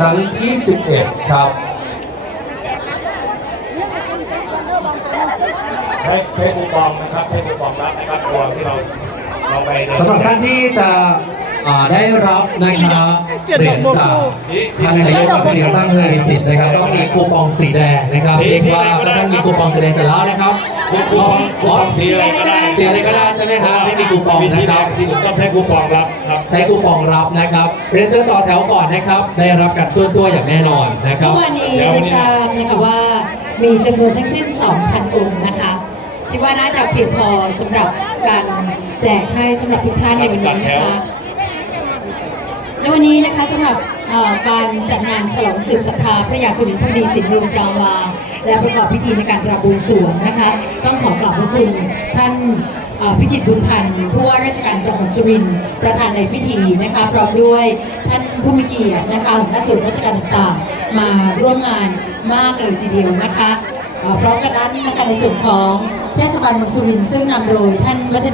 ครั้งที่ 11 ครับใช้ใช้คูปองนะครับใช้คูปองรับนะครับตัวที่เราเราไปเดินสำหรับท่านที่จะอ่าได้รับนะครับเหรียญจากท่านนายกรัฐมนตรีตั้งเงินสิทธิ์นะครับต้องมีคูปองสีแดงนะครับเรียกว่าถ้าท่านมีคูปองสีแดงเสร็จแล้วนะครับคูปองคูปองสีอะไรก็ได้สีอะไรก็ได้ใช่ไหมครับไม่มีคูปองมีสีนะแดครับ งสีเหลืองต้องใช้คูปองรับครับ ใช้คูปองรับนะครับเรียนเชิญต่อแถวก่อนนะครับ ได้รับการตัวตัวอย่างแน่นอนนะครับเมื่อวานนี้ได้ทราบนะคะว่ามีจำนวนทั้งสิ้น 2,000 องค์นะคะคิดว่าน่าจะเพียงพอสำหรับการแจกให้สำหรับทุกท่านในวันนี้นะคะในวันนี้นะคะสำหรับเอ่อการจัดงานฉลองสืบศรัทธาพระยาสุรินทร์พักดีสินรวมจางวา และประกอบพิธีในการราบบูญสวงนะคะ ต้องขอกราบพระคุณท่านพิจิตรบุญพันธ์ผู้ว่าราชการจังหวัดสุรินทร์ประธานในพิธีนะคะพร้อมด้วยท่านผู้มีเกียรตินะคะหัวหน้าส่วนราชการต่างๆ มาร่วมงานมากเลยทีเดียวนะคะพร้อมกันนั้นนะคะในส่วนของเทศบาลเมืองสุรินทร์ซึ่งนำโดยท่านวัฒน